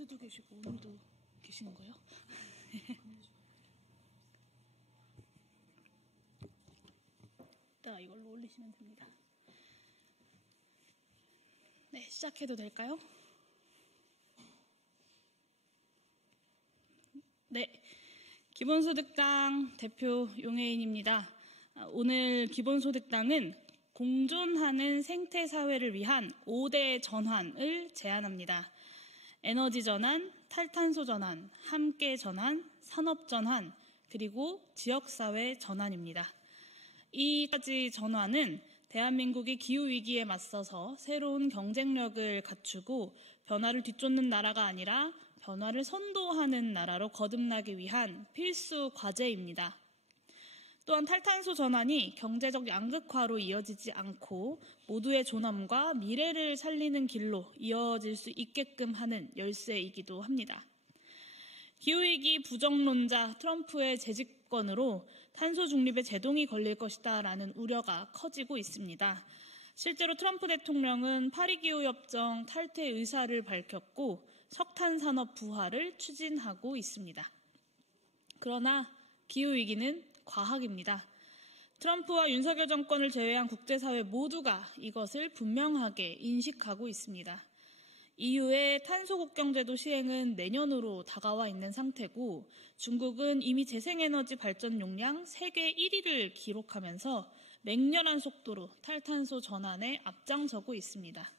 어제도 계시고 오늘도 계시는 거예요? 이따가 이걸로 올리시면 됩니다. 네, 시작해도 될까요? 네, 기본소득당 대표 용혜인입니다. 오늘 기본소득당은 공존하는 생태사회를 위한 5대 전환을 제안합니다. 에너지 전환, 탈탄소 전환, 함께 전환, 산업 전환, 그리고 지역사회 전환입니다. 이 가지 전환은 대한민국이 기후위기에 맞서서 새로운 경쟁력을 갖추고 변화를 뒤쫓는 나라가 아니라 변화를 선도하는 나라로 거듭나기 위한 필수 과제입니다. 또한 탈탄소 전환이 경제적 양극화로 이어지지 않고 모두의 존엄과 미래를 살리는 길로 이어질 수 있게끔 하는 열쇠이기도 합니다. 기후위기 부정론자 트럼프의 재집권으로 탄소 중립에 제동이 걸릴 것이다 라는 우려가 커지고 있습니다. 실제로 트럼프 대통령은 파리기후협정 탈퇴 의사를 밝혔고 석탄산업 부활을 추진하고 있습니다. 그러나 기후위기는 과학입니다. 트럼프와 윤석열 정권을 제외한 국제사회 모두가 이것을 분명하게 인식하고 있습니다. EU의 탄소국경제도 시행은 내년으로 다가와 있는 상태고 중국은 이미 재생에너지 발전 용량 세계 1위를 기록하면서 맹렬한 속도로 탈탄소 전환에 앞장서고 있습니다.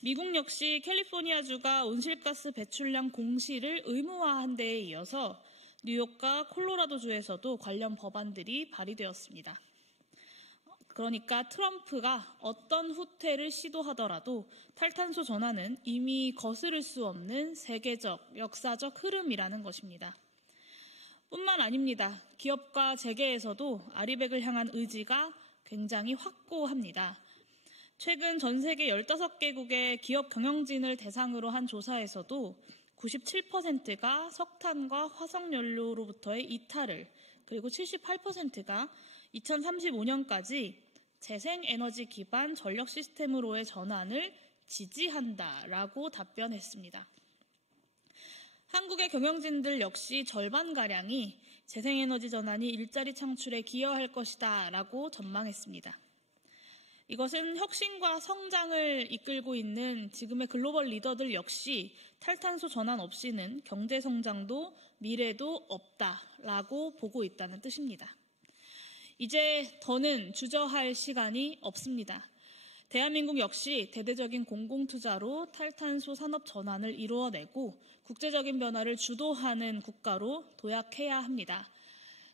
미국 역시 캘리포니아주가 온실가스 배출량 공시를 의무화한 데에 이어서 뉴욕과 콜로라도주에서도 관련 법안들이 발의되었습니다. 그러니까 트럼프가 어떤 후퇴를 시도하더라도 탈탄소 전환은 이미 거스를 수 없는 세계적, 역사적 흐름이라는 것입니다. 뿐만 아닙니다. 기업과 재계에서도 아리백을 향한 의지가 굉장히 확고합니다. 최근 전 세계 15개국의 기업 경영진을 대상으로 한 조사에서도 97%가 석탄과 화석연료로부터의 이탈을, 그리고 78%가 2035년까지 재생에너지 기반 전력 시스템으로의 전환을 지지한다라고 답변했습니다. 한국의 경영진들 역시 절반가량이 재생에너지 전환이 일자리 창출에 기여할 것이다 라고 전망했습니다. 이것은 혁신과 성장을 이끌고 있는 지금의 글로벌 리더들 역시 탈탄소 전환 없이는 경제 성장도 미래도 없다라고 보고 있다는 뜻입니다. 이제 더는 주저할 시간이 없습니다. 대한민국 역시 대대적인 공공투자로 탈탄소 산업 전환을 이루어내고 국제적인 변화를 주도하는 국가로 도약해야 합니다.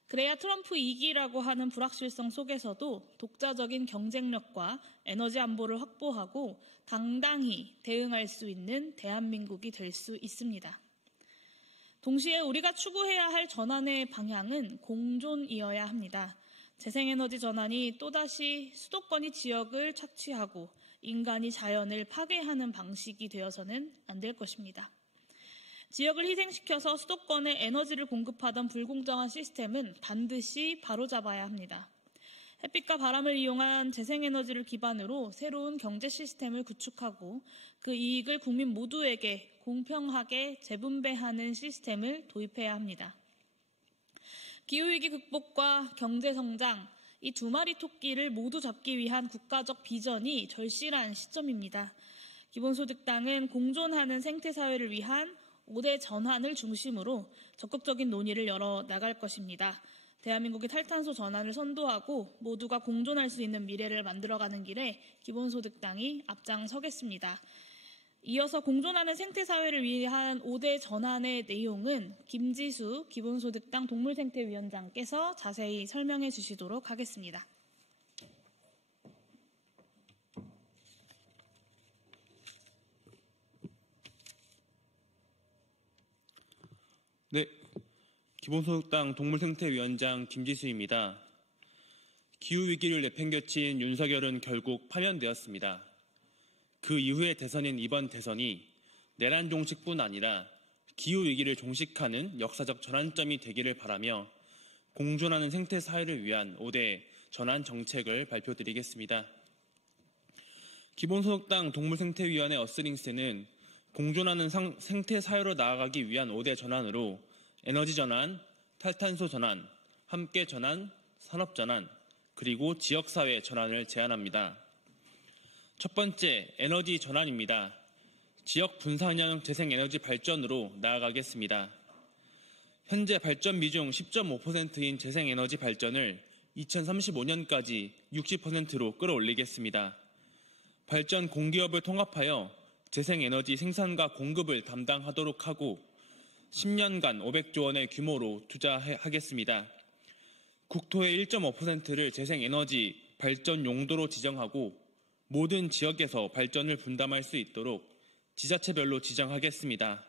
그래야 트럼프 2기라고 하는 불확실성 속에서도 독자적인 경쟁력과 에너지 안보를 확보하고 당당히 대응할 수 있는 대한민국이 될 수 있습니다. 동시에 우리가 추구해야 할 전환의 방향은 공존이어야 합니다. 재생에너지 전환이 또다시 수도권이 지역을 착취하고 인간이 자연을 파괴하는 방식이 되어서는 안 될 것입니다. 지역을 희생시켜서 수도권에 에너지를 공급하던 불공정한 시스템은 반드시 바로잡아야 합니다. 햇빛과 바람을 이용한 재생에너지를 기반으로 새로운 경제 시스템을 구축하고 그 이익을 국민 모두에게 공평하게 재분배하는 시스템을 도입해야 합니다. 기후위기 극복과 경제성장, 이 두 마리 토끼를 모두 잡기 위한 국가적 비전이 절실한 시점입니다. 기본소득당은 공존하는 생태사회를 위한 5대 전환을 중심으로 적극적인 논의를 열어 나갈 것입니다. 대한민국의 탈탄소 전환을 선도하고 모두가 공존할 수 있는 미래를 만들어가는 길에 기본소득당이 앞장서겠습니다. 이어서 공존하는 생태사회를 위한 5대 전환의 내용은 김지수 기본소득당 동물생태위원장께서 자세히 설명해 주시도록 하겠습니다. 네, 기본소득당 동물생태위원장 김지수입니다. 기후위기를 내팽겨친 윤석열은 결국 파면되었습니다. 그 이후의 대선인 이번 대선이 내란 종식뿐 아니라 기후위기를 종식하는 역사적 전환점이 되기를 바라며 공존하는 생태사회를 위한 5대 전환 정책을 발표드리겠습니다. 기본소득당 동물생태위원회 어스링스는 공존하는 생태 사회로 나아가기 위한 5대 전환으로 에너지 전환, 탈탄소 전환, 함께 전환, 산업 전환, 그리고 지역사회 전환을 제안합니다. 첫 번째, 에너지 전환입니다. 지역 분산형 재생에너지 발전으로 나아가겠습니다. 현재 발전 비중 10.5%인 재생에너지 발전을 2035년까지 60%로 끌어올리겠습니다. 발전 공기업을 통합하여 재생에너지 생산과 공급을 담당하도록 하고 10년간 500조 원의 규모로 투자하겠습니다. 국토의 1.5%를 재생에너지 발전 용도로 지정하고 모든 지역에서 발전을 분담할 수 있도록 지자체별로 지정하겠습니다.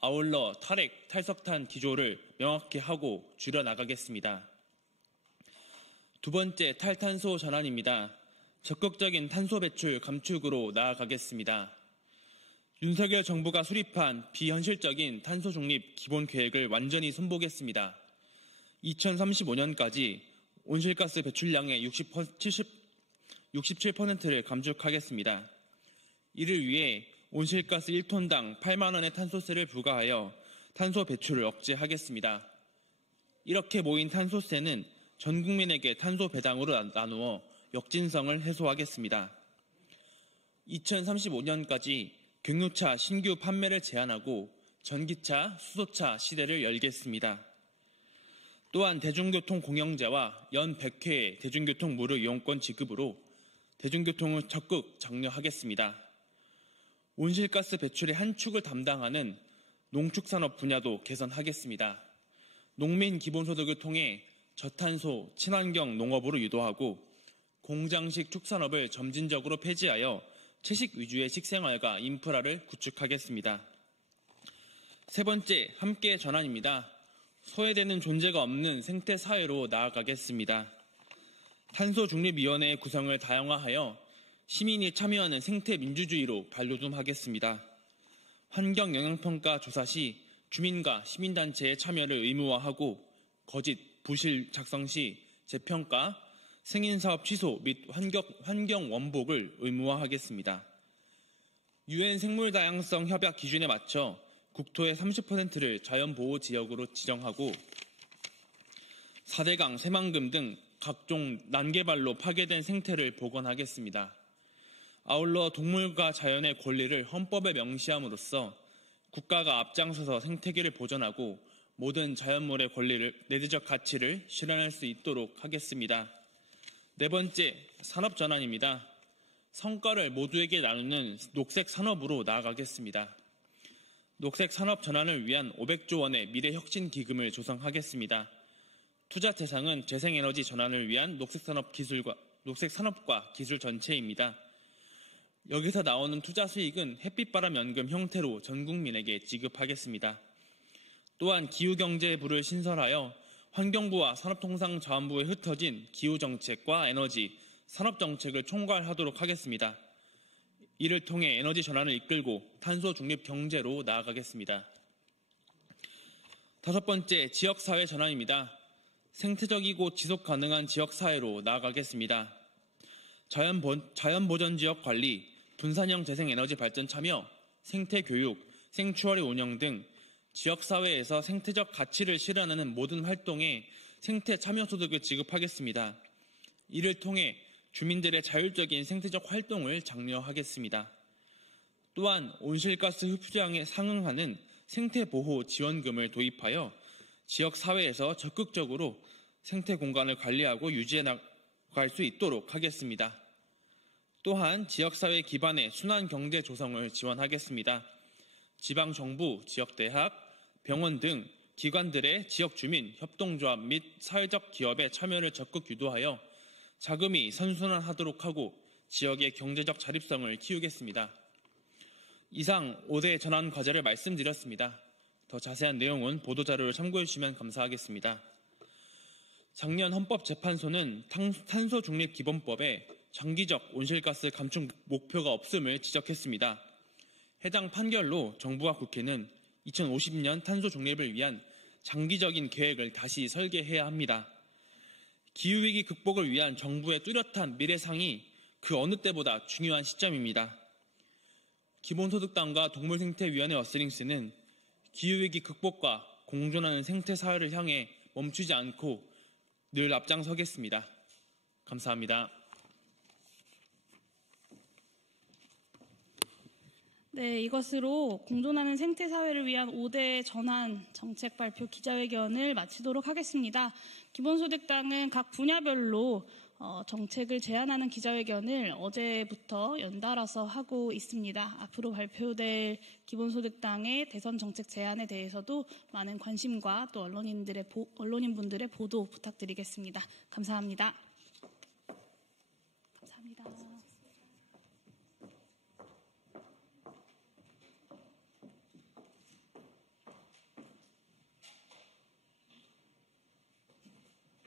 아울러 탈핵, 탈석탄 기조를 명확히 하고 줄여나가겠습니다. 두 번째, 탈탄소 전환입니다. 적극적인 탄소 배출 감축으로 나아가겠습니다. 윤석열 정부가 수립한 비현실적인 탄소 중립 기본 계획을 완전히 손보겠습니다. 2035년까지 온실가스 배출량의 67%를 감축하겠습니다. 이를 위해 온실가스 1톤당 8만 원의 탄소세를 부과하여 탄소 배출을 억제하겠습니다. 이렇게 모인 탄소세는 전 국민에게 탄소 배당으로 나누어 역진성을 해소하겠습니다. 2035년까지 경유차 신규 판매를 제한하고 전기차, 수소차 시대를 열겠습니다. 또한 대중교통 공영제와 연 100회의 대중교통 무료 이용권 지급으로 대중교통을 적극 장려하겠습니다. 온실가스 배출의 한 축을 담당하는 농축산업 분야도 개선하겠습니다. 농민 기본소득을 통해 저탄소, 친환경 농업으로 유도하고 공장식 축산업을 점진적으로 폐지하여 채식 위주의 식생활과 인프라를 구축하겠습니다. 세 번째, 함께 전환입니다. 소외되는 존재가 없는 생태사회로 나아가겠습니다. 탄소중립위원회의 구성을 다양화하여 시민이 참여하는 생태민주주의로 반려둠하겠습니다. 환경영향평가 조사 시 주민과 시민단체의 참여를 의무화하고 거짓, 부실 작성 시 재평가, 승인사업 취소 및 환경 원복을 의무화하겠습니다. UN 생물다양성 협약 기준에 맞춰 국토의 30%를 자연보호지역으로 지정하고 4대강, 새만금 등 각종 난개발로 파괴된 생태를 복원하겠습니다. 아울러 동물과 자연의 권리를 헌법에 명시함으로써 국가가 앞장서서 생태계를 보존하고 모든 자연물의 권리를, 내재적 가치를 실현할 수 있도록 하겠습니다. 네 번째, 산업전환입니다. 성과를 모두에게 나누는 녹색 산업으로 나아가겠습니다. 녹색 산업 전환을 위한 500조 원의 미래혁신 기금을 조성하겠습니다. 투자 대상은 재생에너지 전환을 위한 녹색 산업과 기술 전체입니다. 여기서 나오는 투자 수익은 햇빛바람 연금 형태로 전 국민에게 지급하겠습니다. 또한 기후경제부를 신설하여 환경부와 산업통상자원부에 흩어진 기후정책과 에너지, 산업정책을 총괄하도록 하겠습니다. 이를 통해 에너지 전환을 이끌고 탄소 중립 경제로 나아가겠습니다. 다섯 번째, 지역사회 전환입니다. 생태적이고 지속가능한 지역사회로 나아가겠습니다. 자연보전지역 관리, 분산형 재생에너지 발전 참여, 생태교육, 생추어리 운영 등 지역사회에서 생태적 가치를 실현하는 모든 활동에 생태 참여소득을 지급하겠습니다. 이를 통해 주민들의 자율적인 생태적 활동을 장려하겠습니다. 또한 온실가스 흡수량에 상응하는 생태보호 지원금을 도입하여 지역사회에서 적극적으로 생태공간을 관리하고 유지해 나갈 수 있도록 하겠습니다. 또한 지역사회 기반의 순환경제 조성을 지원하겠습니다. 지방정부, 지역대학, 병원 등 기관들의 지역주민, 협동조합 및 사회적 기업의 참여를 적극 유도하여 자금이 선순환하도록 하고 지역의 경제적 자립성을 키우겠습니다. 이상 5대 전환 과제를 말씀드렸습니다. 더 자세한 내용은 보도자료를 참고해 주시면 감사하겠습니다. 작년 헌법재판소는 탄소중립기본법에 장기적 온실가스 감축 목표가 없음을 지적했습니다. 해당 판결로 정부와 국회는 2050년 탄소 중립을 위한 장기적인 계획을 다시 설계해야 합니다. 기후위기 극복을 위한 정부의 뚜렷한 미래상이 그 어느 때보다 중요한 시점입니다. 기본소득당과 동물생태위원회 어스링스는 기후위기 극복과 공존하는 생태사회를 향해 멈추지 않고 늘 앞장서겠습니다. 감사합니다. 네, 이것으로 공존하는 생태사회를 위한 5대 전환 정책 발표 기자회견을 마치도록 하겠습니다. 기본소득당은 각 분야별로 정책을 제안하는 기자회견을 어제부터 연달아서 하고 있습니다. 앞으로 발표될 기본소득당의 대선 정책 제안에 대해서도 많은 관심과 또 언론인분들의 보도 부탁드리겠습니다. 감사합니다. 감사합니다.